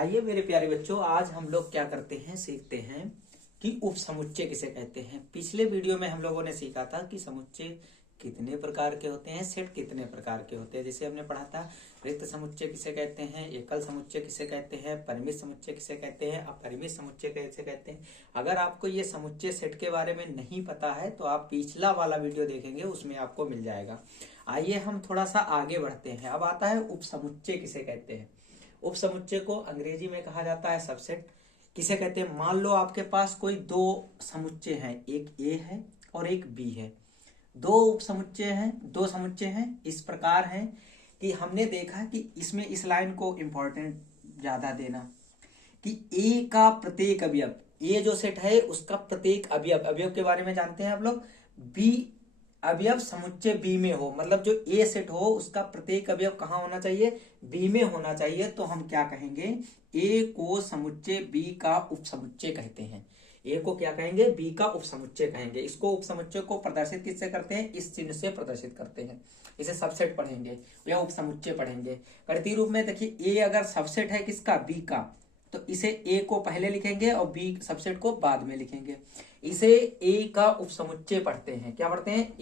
आइए मेरे प्यारे बच्चों, आज हम लोग क्या करते हैं, सीखते हैं कि उपसमुच्चय किसे कहते हैं। पिछले वीडियो में हम लोगों ने सीखा था कि समुच्चय कितने प्रकार के होते हैं, सेट कितने प्रकार के होते हैं। जैसे हमने पढ़ा था रिक्त समुच्चय किसे कहते हैं, एकल समुच्चय किसे कहते हैं, परिमित समुच्चय किसे कहते हैं, अपरिमित समुच्चय किसे कहते हैं। अगर आपको ये समुच्चय सेट के बारे में नहीं पता है तो आप पिछला वाला वीडियो देखेंगे, उसमें आपको मिल जाएगा। आइए हम थोड़ा सा आगे बढ़ते हैं। अब आता है उपसमुच्चय किसे कहते हैं। उपसमुच्चय को अंग्रेजी में कहा जाता है सबसेट। किसे कहते हैं, मान लो आपके पास कोई दो समुच्चय हैं, एक ए है और एक बी है। दो उपसमुच्चय हैं, दो समुच्चय हैं, इस प्रकार हैं कि हमने देखा कि इसमें इस लाइन को इंपॉर्टेंट ज्यादा देना कि ए का प्रत्येक अवयव, ए जो सेट है उसका प्रत्येक अवयव, अवयव के बारे में जानते हैं आप लोग। बी अवयव समुच्चय बी में हो, मतलब जो ए सेट हो उसका प्रत्येक अवयव कहाँ होना चाहिए, बी में होना चाहिए। तो हम क्या कहेंगे, ए को समुच्चय बी का उपसमुच्चय कहते हैं। ए को क्या कहेंगे, बी का उपसमुच्चय कहेंगे। इसको उपसमुच्चय को प्रदर्शित किससे करते हैं, इस चिन्ह से प्रदर्शित करते हैं। इसे सबसेट पढ़ेंगे या उपसमुच्चय पढ़ेंगे। गणितीय रूप में देखिए, ए अगर सबसेट है किसका, बी का, तो इसे ए को पहले लिखेंगे और बी सबसेट को बाद में लिखेंगे। इसे ए का उपसमुच्चय पढ़ते हैं। क्या पढ़ते हैं,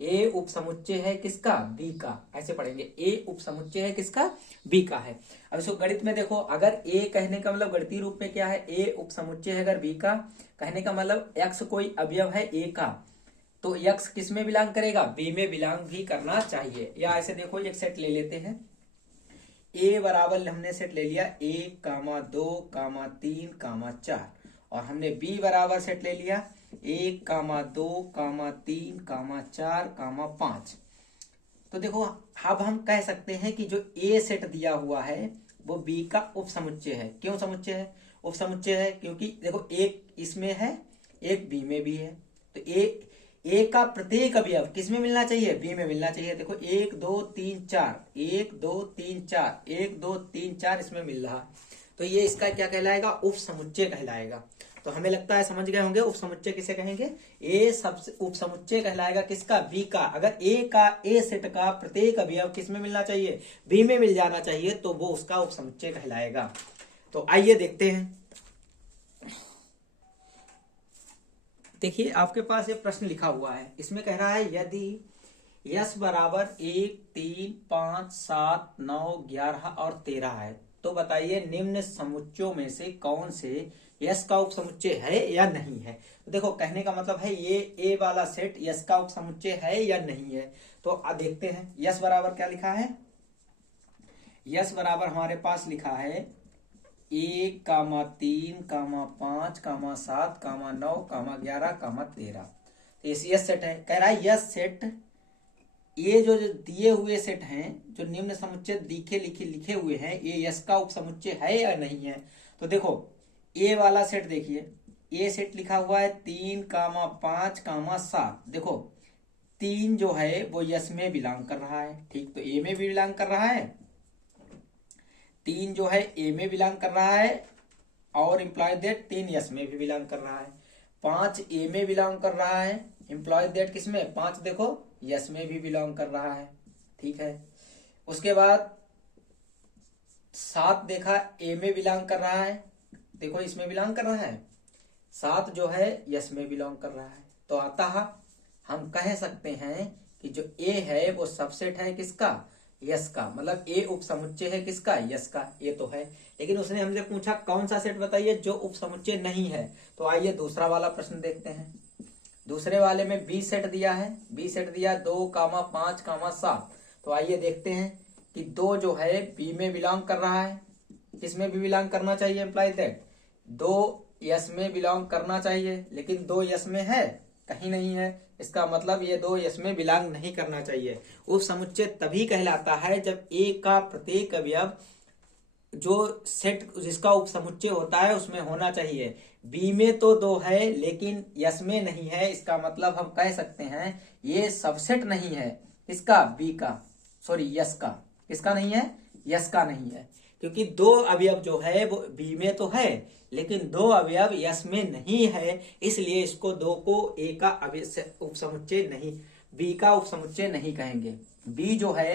ए उपसमुच्चय है किसका, बी का, ऐसे पढ़ेंगे। ए उपसमुच्चय है किसका, बी का है। अब इसको गणित में देखो, अगर ए कहने का मतलब गणितीय रूप में क्या है, ए उपसमुच्चय है अगर बी का, कहने का मतलब एक्स कोई अवयव है ए का, तो एक्स किस में बिलोंग करेगा, बी में बिलोंग भी करना चाहिए। या ऐसे देखो, एक सेट ले लेते हैं, ए बराबर हमने सेट ले लिया 1, 2, 3, 4, और हमने बी बराबर सेट ले लिया 1, 2, 3, 4, 5। तो देखो, अब हम कह सकते हैं कि जो ए सेट दिया हुआ है वो बी का उपसमुच्चय है। क्यों समुच्चय है, उपसमुच्चय है क्योंकि देखो एक इसमें है, एक बी में भी है। तो ए का प्रत्येक अवयव किस में मिलना चाहिए, बी में मिलना चाहिए। देखो 1, 2, 3, 4, 1, 2, 3, 4, 1, 2, 3, 4 इसमें मिल रहा, तो ये इसका क्या कहलाएगा, उपसमुच्चय कहलाएगा। तो हमें लगता है समझ गए होंगे उपसमुच्चय किसे कहेंगे, ए सबसे उपसमुच्चय कहलाएगा किसका, बी का। अगर ए सेट का प्रत्येक अवयव किस में मिलना चाहिए, बी में मिल जाना चाहिए, तो वो उसका उपसमुच्चय कहलाएगा। तो आइए देखते हैं। देखिए आपके पास एक प्रश्न लिखा हुआ है, इसमें कह रहा है यदि यस बराबर 1, 3, 5, 7, 9, 11 और 13 है तो बताइए निम्न समुच्चयों में से कौन से यस का उपसमुच्चय है या नहीं है। तो देखो कहने का मतलब है ये ए वाला सेट यस का उपसमुच्चय है या नहीं है। तो देखते हैं यस बराबर क्या लिखा है। यस बराबर हमारे पास लिखा है 1, 3, 5, 7, 9, 11, 13। तो यस सेट है। कह रहा है यस सेट, ये जो दिए हुए सेट हैं, जो निम्न समुच्चय लिखे हुए हैं, ये यस का उपसमुच्चय है या नहीं है। तो देखो ए वाला सेट देखिए, ए सेट लिखा हुआ है 3, 5, 7। देखो 3 जो है वो यस में बिलोंग कर रहा है, ठीक, तो ए में भी बिलोंग कर रहा है। 3 जो है ए में बिलोंग कर रहा है और इम्प्लॉय दैट 3 यस में भी बिलोंग कर रहा है। 5 ए में बिलोंग कर रहा है, इम्प्लॉय दैट किस में, 5 देखो यस में भी बिलोंग कर रहा है, ठीक है। उसके बाद 7 देखा ए में बिलोंग कर रहा है, देखो इसमें बिलोंग कर रहा है। 7 जो है यस में बिलोंग कर रहा है। तो अतः हम कह सकते हैं कि जो ए है वो सबसेट है किसका, यस का, मतलब ए उपसमुच्चय है किसका, यस का। ये तो है, लेकिन उसने हमसे पूछा कौन सा सेट बताइए जो उपसमुच्चय नहीं है। तो आइए दूसरा वाला प्रश्न देखते हैं। दूसरे वाले में बी सेट दिया है, बी सेट दिया 2, 5, 7। तो आइए देखते हैं कि 2 जो है बी में बिलोंग कर रहा है, किसमें भी बिलोंग करना चाहिए, एम्प्लाई दैट 2 यस में बिलोंग करना चाहिए, लेकिन 2 यस में है, कहीं नहीं है। इसका मतलब ये 2 यस में बिलोंग नहीं करना चाहिए। उपसमुच्चय तभी कहलाता है जब ए का प्रत्येक अवयव जो सेट जिसका उपसमुच्चय होता है उसमें होना चाहिए। बी में तो 2 है लेकिन यस में नहीं है, इसका मतलब हम कह सकते हैं ये सबसेट नहीं है, इसका बी का, सॉरी यस का, किसका नहीं है, यस का नहीं है। क्योंकि 2 अवयव जो है वो बी में तो है लेकिन 2 अवयव यस में नहीं है, इसलिए इसको 2 को ए का उपसमुच्चय नहीं, बी का उपसमुच्चय नहीं कहेंगे। बी जो है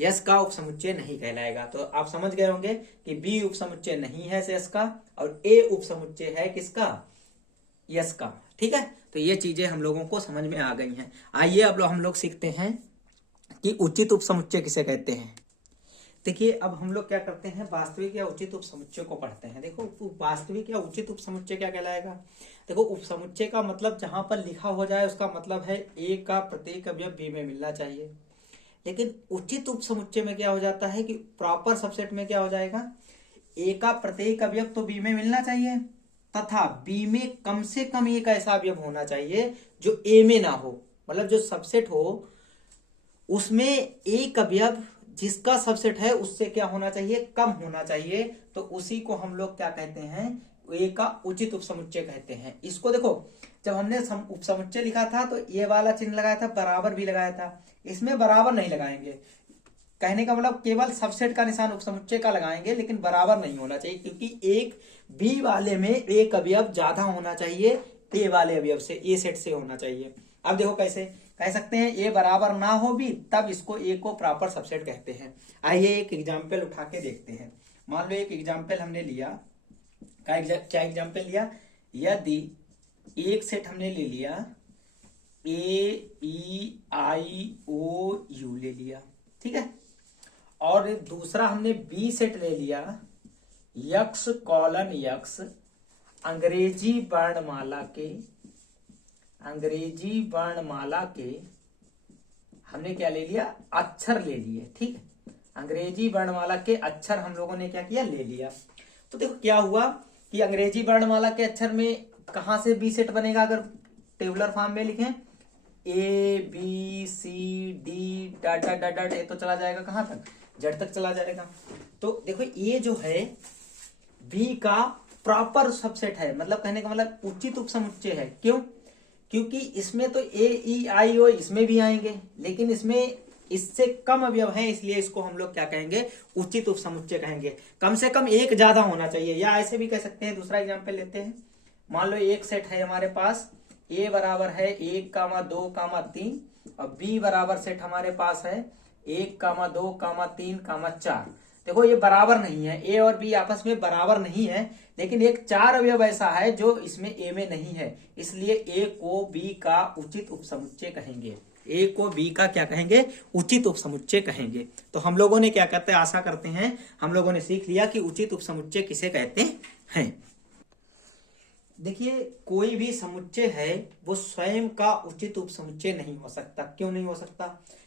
यस का उपसमुच्चय नहीं कहलाएगा। तो आप समझ गए होंगे कि बी उपसमुच्चय नहीं है यस का और ए उपसमुच्चय है किसका, यस का। ठीक है, तो ये चीजें हम लोगों को समझ में आ गई हैं। आइए अब हम लोग सीखते हैं कि उचित उपसमुच्चय किसे कहते हैं। देखिए अब हम लोग क्या करते हैं, वास्तविक या उचित उपसमुच्चय को पढ़ते हैं। देखो वास्तविक या उचित उपसमुच्चय क्या कहलाएगा। देखो उपसमुच्चय का मतलब जहां पर लिखा हो जाए उसका मतलब है ए का प्रत्येक अवयव बी में मिलना चाहिए। लेकिन उचित उपसमुच्चय में क्या हो जाता है कि प्रॉपर सबसेट में क्या हो जाएगा, ए का प्रत्येक अवयव तो बी में मिलना चाहिए तथा बी में कम से कम एक ऐसा अवयव होना चाहिए जो ए में ना हो। मतलब जो सबसेट हो उसमें एक अवयव जिसका सबसेट है उससे क्या होना चाहिए, कम होना चाहिए। तो उसी को हम लोग क्या कहते हैं, ए का उचित उपसमुच्चय कहते हैं। इसको देखो जब हमने उपसमुच्चय लिखा था तो ये वाला चिन्ह लगाया था, बराबर भी लगाया था। इसमें बराबर नहीं लगाएंगे, कहने का मतलब केवल सबसेट का निशान उपसमुच्चय का लगाएंगे, लेकिन बराबर नहीं होना चाहिए क्योंकि एक बी वाले में एक अवयव ज्यादा होना चाहिए ए वाले अवयव से, ए सेट से होना चाहिए। अब देखो कैसे कह सकते हैं, ए बराबर ना हो भी तब इसको ए को प्रॉपर सबसेट कहते हैं। आइए एक एग्जाम्पल उठा के देखते हैं। मान लो एक एग्जाम्पल हमने लिया, क्या एग्जाम्पल लिया, यदि एक सेट हमने ले लिया ए ई आई ओ यू ले लिया, ठीक है, और दूसरा हमने बी सेट ले लिया यक्स कॉलन यक्स, अंग्रेजी वर्णमाला के हमने क्या ले लिया, अक्षर ले लिए। ठीक है, अंग्रेजी वर्णमाला के अक्षर हम लोगों ने क्या किया, ले लिया। तो देखो क्या हुआ कि अंग्रेजी वर्णमाला के अक्षर में कहां से बी सेट बनेगा, अगर टेबुलर फॉर्म में लिखें A B C D dot dot dot dot, ये तो चला जाएगा कहां तक, जेड तक चला जाएगा। तो देखो ये जो है बी का प्रॉपर सबसेट है, मतलब कहने का मतलब उचित उपसमुच्चय है। क्यों, क्योंकि इसमें तो ए ई आई ओ इसमें भी आएंगे, लेकिन इसमें इससे कम अवयव है, इसलिए इसको हम लोग क्या कहेंगे, उचित उपसमुच्चय कहेंगे। कम से कम एक ज्यादा होना चाहिए, या ऐसे भी कह सकते हैं। दूसरा एग्जाम्पल लेते हैं, मान लो एक सेट है हमारे पास, ए बराबर है 1,2,3 और बी बराबर सेट हमारे पास है 1,2,3,4। देखो ये बराबर नहीं है, ए और बी आपस में बराबर नहीं है, लेकिन एक 4 अवयव ऐसा है जो इसमें ए में नहीं है, इसलिए ए को बी का उचित उपसमुच्चय कहेंगे। ए को बी का क्या कहेंगे, उचित उपसमुच्चय कहेंगे। तो हम लोगों ने क्या कहते हैं, आशा करते हैं हम लोगों ने सीख लिया कि उचित उपसमुच्चय किसे कहते हैं। देखिए कोई भी समुच्चय है वो स्वयं का उचित उपसमुच्चय नहीं हो सकता। क्यों नहीं हो सकता,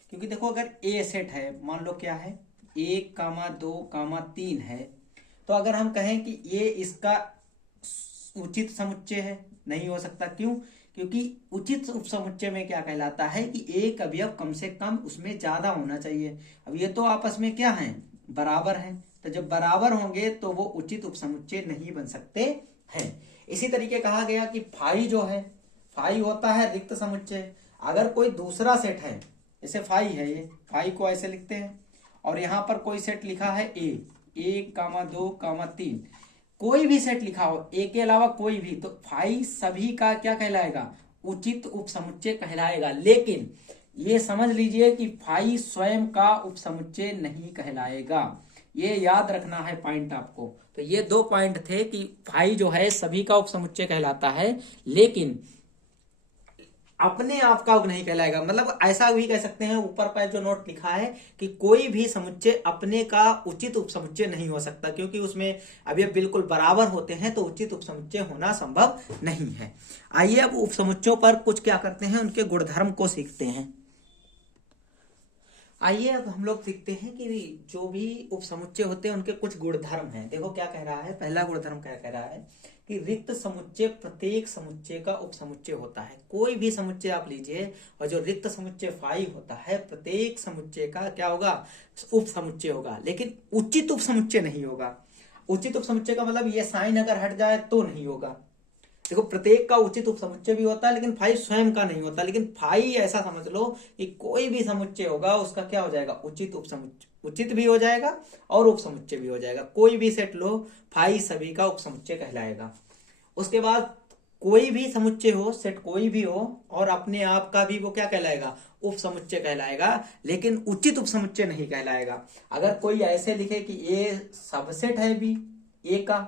क्योंकि देखो अगर ए सेट है, मान लो क्या है 1,2,3 है, तो अगर हम कहें कि ये इसका उचित समुच्चय है, नहीं हो सकता। क्यों, क्योंकि उचित उपसमुच्चय में क्या कहलाता है कि एक अवयव कम से कम उसमें ज्यादा होना चाहिए। अब ये तो आपस में क्या है, बराबर है, तो जब बराबर होंगे तो वो उचित उपसमुच्चय नहीं बन सकते हैं। इसी तरीके कहा गया कि फाई जो है, फाई होता है रिक्त समुच्चय। अगर कोई दूसरा सेट है, जैसे फाई है, ये फाई को ऐसे लिखते हैं, और यहां पर कोई सेट लिखा है ए 1,2,3, कोई भी सेट लिखा हो ए के अलावा कोई भी, तो फाई सभी का क्या कहलाएगा, उचित उपसमुच्चय कहलाएगा। लेकिन ये समझ लीजिए कि फाई स्वयं का उपसमुच्चय नहीं कहलाएगा, ये याद रखना है पॉइंट आपको। तो ये 2 पॉइंट थे कि फाई जो है सभी का उपसमुच्चय कहलाता है, लेकिन अपने आप का नहीं कहलाएगा। मतलब ऐसा भी कह सकते हैं, ऊपर पर जो नोट लिखा है कि कोई भी समुच्चय अपने का उचित उपसमुच्चय नहीं हो सकता, क्योंकि उसमें अवयव बिल्कुल बराबर होते हैं, तो उचित उपसमुच्चय होना संभव नहीं है। आइए अब उपसमुच्चयों पर कुछ क्या करते हैं, उनके गुणधर्म को सीखते हैं। आइए अब हम लोग सीखते हैं कि जो भी उपसमुच्चय होते हैं उनके कुछ गुणधर्म हैं। देखो क्या कह रहा है, पहला गुणधर्म क्या कह रहा है कि रिक्त समुच्चय प्रत्येक समुच्चय का उपसमुच्चय होता है। कोई भी समुच्चय आप लीजिए और जो रिक्त समुच्चय फाई होता है, प्रत्येक समुच्चय का क्या होगा, उपसमुच्चय होगा, लेकिन उचित उपसमुच्चय नहीं होगा। उचित उपसमुच्चय का मतलब ये साइन अगर हट जाए तो नहीं होगा। देखो प्रत्येक का उचित उपसमुच्चय भी होता है, लेकिन फाई स्वयं का नहीं होता। लेकिन फाई ऐसा समझ लो कि कोई भी समुच्चय होगा उसका क्या हो जाएगा, उचित उपसमुच्चय, उचित भी हो जाएगा और उपसमुच्चय भी हो जाएगा। कोई भी सेट लो, फाई सभी का उपसमुच्चय कहलाएगा। उसके बाद कोई भी समुच्चय हो, सेट कोई भी हो, और अपने आप का भी वो क्या कहलाएगा, उप समुच्चय कहलाएगा, लेकिन उचित उप समुच्चय नहीं कहलाएगा। अगर कोई ऐसे लिखे कि ये सबसेट है भी ए का,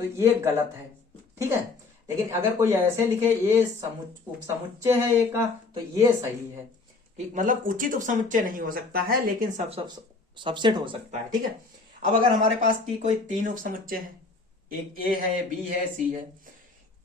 तो ये गलत है, ठीक है। लेकिन अगर कोई ऐसे लिखे ये उप समुच्चय है ए का, तो ये सही है, कि मतलब उचित उप समुच्चय नहीं हो सकता है, लेकिन सबसेट हो सकता है, ठीक है। अब अगर हमारे पास की कोई 3 उप समुच्चय है, एक ए है, बी है, सी है।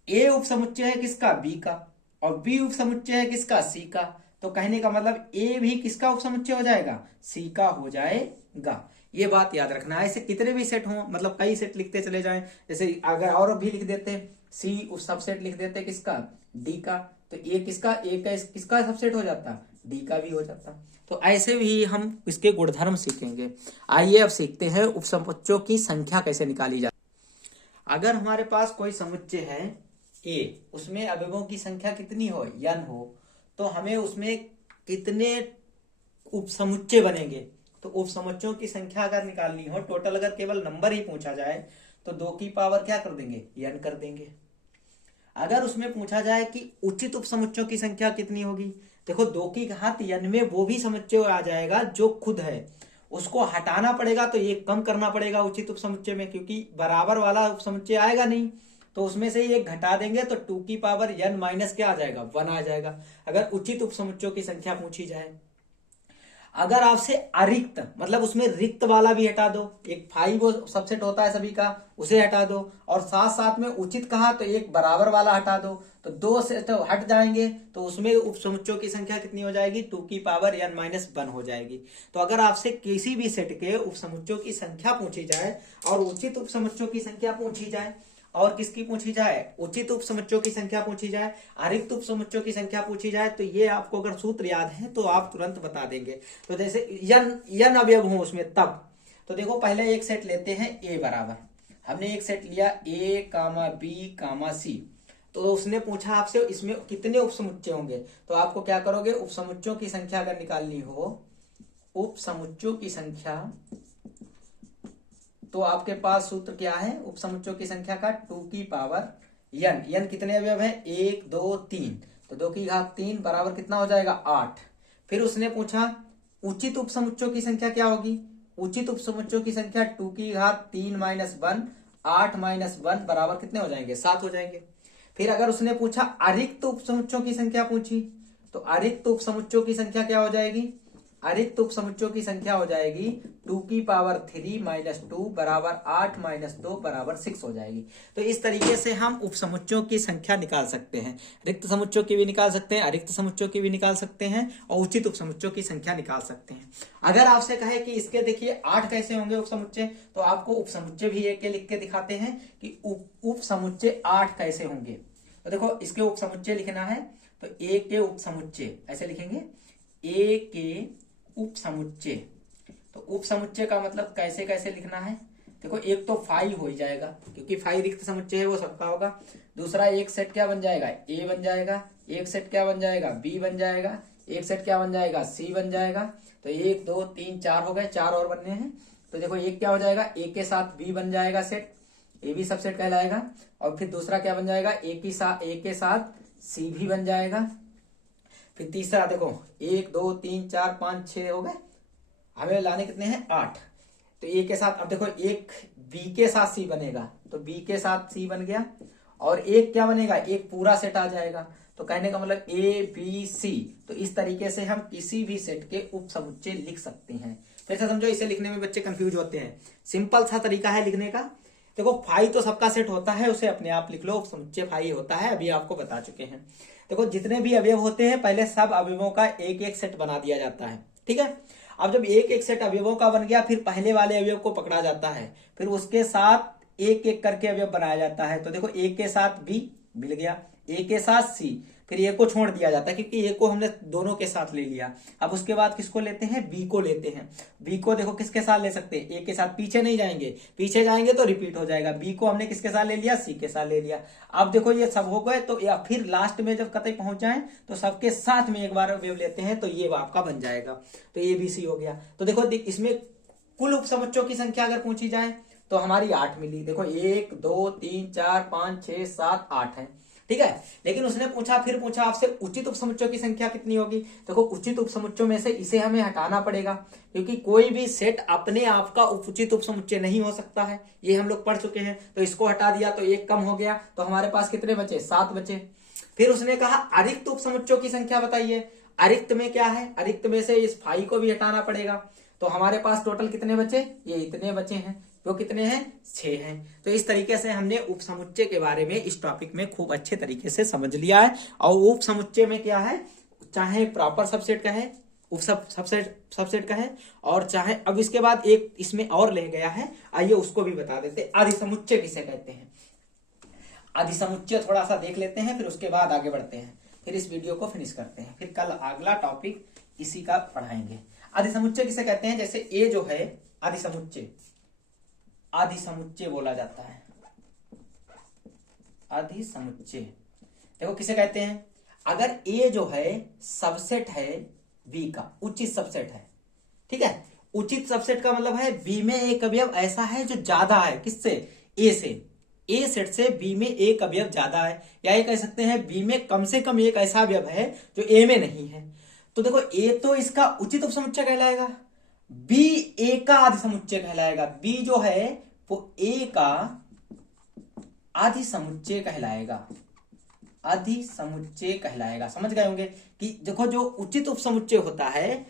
ए उप समुच्चय है किसका, बी का, और बी उप समुच्चय है किसका, सी का। तो कहने का मतलब ए भी किसका उप समुच्चय हो जाएगा, सी का हो जाएगा। ये बात याद रखना है। ऐसे कितने भी सेट हो, मतलब कई सेट लिखते चले जाएं, जैसे अगर और भी लिख देते सी उप सबसेट लिख देते किसका, डी का, तो ए किसका, ए का किसका सबसेट हो जाता, डी का भी हो जाता। तो ऐसे भी हम इसके गुणधर्म सीखेंगे। आइए अब सीखते हैं उप समुच्चयों की संख्या कैसे निकाली जाती। अगर हमारे पास कोई समुच्चय है ए, उसमें अवयवों की संख्या कितनी हो, n हो, तो हमें उसमें कितने उप समुच्चय बनेंगे। तो उप समुच्चयों की संख्या अगर निकालनी हो, टोटल अगर केवल नंबर ही पूछा जाए, तो 2 की पावर क्या कर देंगे, n कर देंगे। अगर उसमें पूछा जाए कि उचित उप समुच्चयों की संख्या कितनी होगी, देखो 2 की घात n में वो भी समुच्चय आ जाएगा जो खुद है, उसको हटाना पड़ेगा, तो एक कम करना पड़ेगा उचित उप समुच्चय में, क्योंकि बराबर वाला उप समुच्चय आएगा नहीं, तो उसमें से एक घटा देंगे, तो 2 की पावर n माइनस क्या आ जाएगा, 1 आ जाएगा, अगर उचित उप समुच्चयों की संख्या पूछी जाए। अगर आपसे अरिक्त, मतलब उसमें रिक्त वाला भी हटा दो, एक 5 सबसेट होता है सभी का, उसे हटा दो, और साथ साथ में उचित कहा तो एक बराबर वाला हटा दो, तो 2 से तो हट जाएंगे, तो उसमें उप समुच्चयों की संख्या कितनी हो जाएगी, 2 की पावर n माइनस 1 हो जाएगी। तो अगर आपसे किसी भी सेट के उप समुच्चयों की संख्या पूछी जाए, और उचित उप समुच्चयों की संख्या पूछी जाए, और किसकी पूछी जाए, उचित उप समुच्चयों की संख्या पूछी जाए, अरिक्त उप समुच्चयों की संख्या पूछी जाए, तो ये आपको अगर सूत्र याद है तो आप तुरंत बता देंगे। तो जैसे n अवयव हो उसमें तब, तो देखो पहले एक सेट लेते हैं ए बराबर, हमने एक सेट लिया ए कामा बी कामा सी, तो उसने पूछा आपसे इसमें कितने उप समुच्चय होंगे, तो आपको क्या करोगे, उप समुच्चयों की संख्या अगर निकालनी हो, उप समुच्चयों की संख्या, तो आपके पास सूत्र क्या है उप समुच्चयों की संख्या का, 2 की पावर n कितने अवयव है, 1 2 3, तो 2 की घात 3 बराबर कितना हो जाएगा, 8। फिर उसने पूछा उचित उप समुच्चयों की संख्या क्या होगी, उचित उप समुच्चयों की संख्या 2 की घात 3 माइनस 1, 8 माइनस 1 बराबर कितने हो जाएंगे, 7 हो जाएंगे। फिर अगर उसने पूछा अरिक्त उप समुच्चयों की संख्या पूछी, तो अरिक्त उप समुच्चयों की संख्या क्या हो जाएगी, अरिक्त उप समुच्चयों की संख्या हो जाएगी 2 की पावर 3 माइनस 2 बराबर 8 माइनस 2 बराबर 6 हो जाएगी। तो इस तरीके से हम उप समुच्चयों की संख्या निकाल सकते हैं, रिक्त समुच्चयों की भी निकाल सकते हैं, अरिक्त समुच्चयों की भी निकाल सकते हैं, और उचित उप समुच्चयों की संख्या निकाल सकते हैं। अगर आपसे कहे कि इसके देखिए 8 कैसे होंगे उप समुच्चय, तो आपको उप समुच्चय भी एक लिख के दिखाते हैं कि उप समुच्चय 8 कैसे होंगे। तो देखो इसके उप समुच्चय लिखना है, तो ए के उप समुच्चय ऐसे लिखेंगे, ए के उप समुच्चय। तो उप समुच्चय का मतलब कैसे कैसे लिखना है, देखो एक तो 5 हो ही जाएगा, क्योंकि 5 रिक्त समुच्चय है वो सबका होगा। दूसरा एक सेट क्या बन जाएगा, ए बन जाएगा, एक सेट क्या बन जाएगा, बी बन जाएगा, एक सेट क्या बन जाएगा, सी बन जाएगा। तो 1 2 3 4 हो गए, 4 और बनने हैं। तो देखो एक क्या हो जाएगा, ए के साथ बी बन जाएगा सेट, ए भी सबसेट कहलाएगा। और फिर दूसरा क्या बन जाएगा, ए के साथ सी भी बन जाएगा। फिर तीसरा देखो 1 2 3 4 5 6 हो गए, हमें लाने कितने हैं, 8। तो ए के साथ अब देखो एक बी के साथ सी बनेगा, तो बी के साथ सी बन गया, और एक क्या बनेगा, एक पूरा सेट आ जाएगा। तो कहने का मतलब ए बी सी। तो इस तरीके से हम किसी भी सेट के उप समुच्चय लिख सकते हैं। फिर से समझो, इसे लिखने में बच्चे कंफ्यूज होते हैं, सिंपल सा तरीका है लिखने का। देखो 5 तो सबका सेट होता है, उसे अपने आप लिख लो, उप समुच्चय 5 होता है, अभी आपको बता चुके हैं। देखो जितने भी अवयव होते हैं पहले सब अवयवों का एक एक सेट बना दिया जाता है, ठीक है। अब जब एक एक सेट अवयवों का बन गया, फिर पहले वाले अवयव को पकड़ा जाता है, फिर उसके साथ एक एक करके अवयव बनाया जाता है। तो देखो ए के साथ बी मिल गया, ए के साथ सी, फिर ए को छोड़ दिया जाता है क्योंकि ए को हमने दोनों के साथ ले लिया। अब उसके बाद किसको लेते हैं, बी को लेते हैं। बी को देखो किसके साथ ले सकते हैं, ए के साथ, पीछे नहीं जाएंगे, पीछे जाएंगे तो रिपीट हो जाएगा। बी को हमने किसके साथ ले लिया, सी के साथ ले लिया। अब देखो ये सब हो गए, तो या फिर लास्ट में जब कतई पहुंच जाए तो सबके साथ में एक बार अवयव लेते हैं, तो ये आपका बन जाएगा। तो ए बी सी हो गया। तो देखो इसमें कुल उप समुच्चयों की संख्या अगर पूछी जाए तो हमारी 8 मिली। देखो 1 2 3 4 5 6 7 8 है। ठीक है। लेकिन उसने फिर पूछा आपसे उचित उपसमुच्चयों की संख्या कितनी होगी। देखो उचित उपसमुच्चयों में से इसे हमें हटाना पड़ेगा, क्योंकि कोई भी सेट अपने आप का उचित उपसमुच्चय नहीं हो सकता है, ये हम लोग पढ़ चुके हैं। तो इसको हटा दिया तो एक कम हो गया, तो हमारे पास कितने बचे, 7 बचे। फिर उसने कहा अरिक्त उपसमुच्चयों की संख्या बताइए। अरिक्त में क्या है, अरिक्त में से इस फाई को भी हटाना पड़ेगा, तो हमारे पास टोटल कितने बचे, ये इतने बचे हैं, वो कितने हैं, 6 हैं। तो इस तरीके से हमने उपसमुच्चय के बारे में इस टॉपिक में खूब अच्छे तरीके से समझ लिया है। और उपसमुच्चय में क्या है, चाहे प्रॉपर सबसेट का है, सबसेट का है, और चाहे अब इसके बाद एक इसमें और ले गया है, आइए उसको भी बता देते। अधिसमुच्चय किसे कहते हैं, अधिसमुच्चय थोड़ा सा देख लेते हैं, फिर उसके बाद आगे बढ़ते हैं, फिर इस वीडियो को फिनिश करते हैं, फिर कल अगला टॉपिक इसी का पढ़ाएंगे। अधिसमुच्चय किसे कहते हैं, जैसे ए जो है अधिसमुच्चय, अधिसमुच्चय बोला जाता है, अधिसमुच्चय देखो किसे कहते हैं, अगर ए जो है सबसेट है बी का, उचित सबसेट है, ठीक है। उचित सबसेट का मतलब है बी में एक अवयव ऐसा है जो ज्यादा है किससे, ए से, ए सेट से बी में एक अवयव ज्यादा है, या ये कह सकते हैं बी में कम से कम एक ऐसा अवयव है जो ए में नहीं है। तो देखो ए तो इसका उचित उपसमुच्चय कहलाएगा, बी ए का अधिसमुच्चय कहलाएगा, बी जो है वो ए का अधिसमुच्चय कहलाएगा, अधिसमुच्चय कहलाएगा। समझ गए होंगे कि देखो जो उचित उपसमुच्चय होता है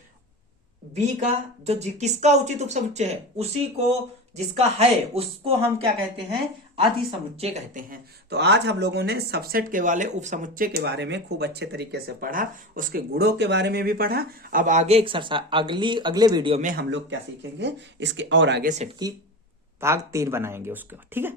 बी का, जो किसका उचित उपसमुच्चय है उसी को, जिसका है उसको हम क्या कहते हैं, अधिसमुच्चय कहते हैं। तो आज हम लोगों ने सबसेट के वाले उपसमुच्चय के बारे में खूब अच्छे तरीके से पढ़ा, उसके गुणों के बारे में भी पढ़ा। अब आगे एक्सरसाइज अगले वीडियो में हम लोग क्या सीखेंगे, इसके और आगे सेट की भाग 3 बनाएंगे उसके, ठीक है।